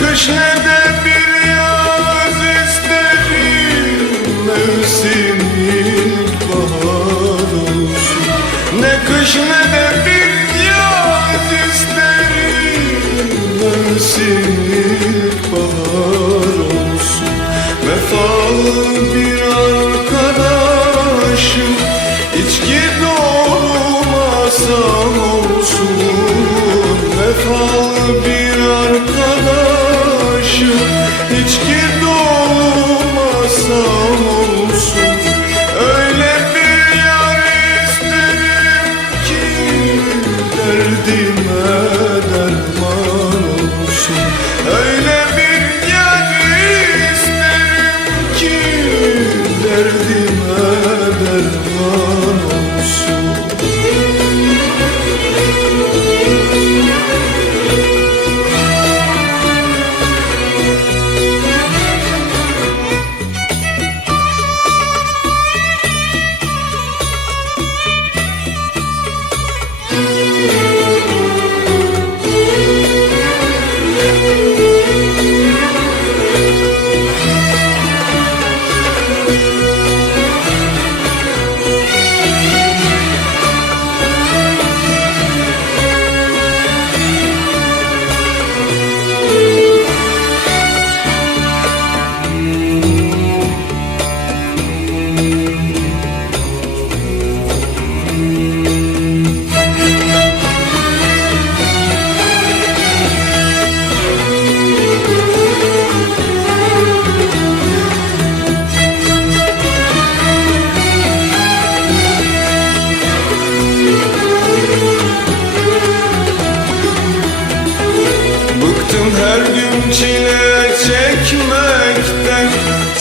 Düşlerde bir yaz isterim Mevsim ilkbahar olsun. Ne kış ne bir yaz isterim Mevsim ilkbahar olsun. Vefalı bir arkadaşım içki dolu masam olsun. Vefalı bir arkadaşım İçki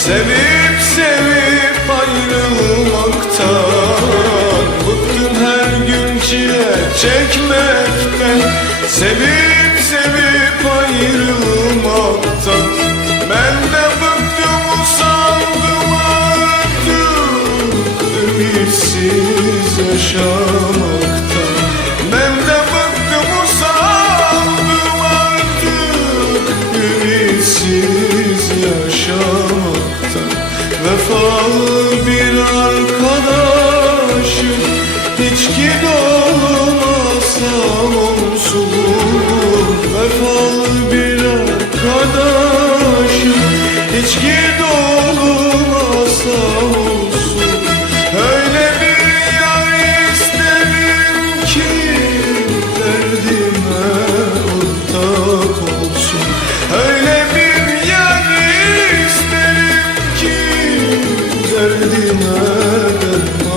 Sevip sevip ayrılmaktan Bıktım her gün çile çekmekten. Sevip sevip ayrılmaktan Ben de bıktım usandım artık Ümitsiz yaşamaktan olsun. Vefalı bir arkadaşım. İçki dolu masa olsun. Öyle bir yar isterim ki Derdime ortak olsun. Öyle bir yar isterim ki Derdime derman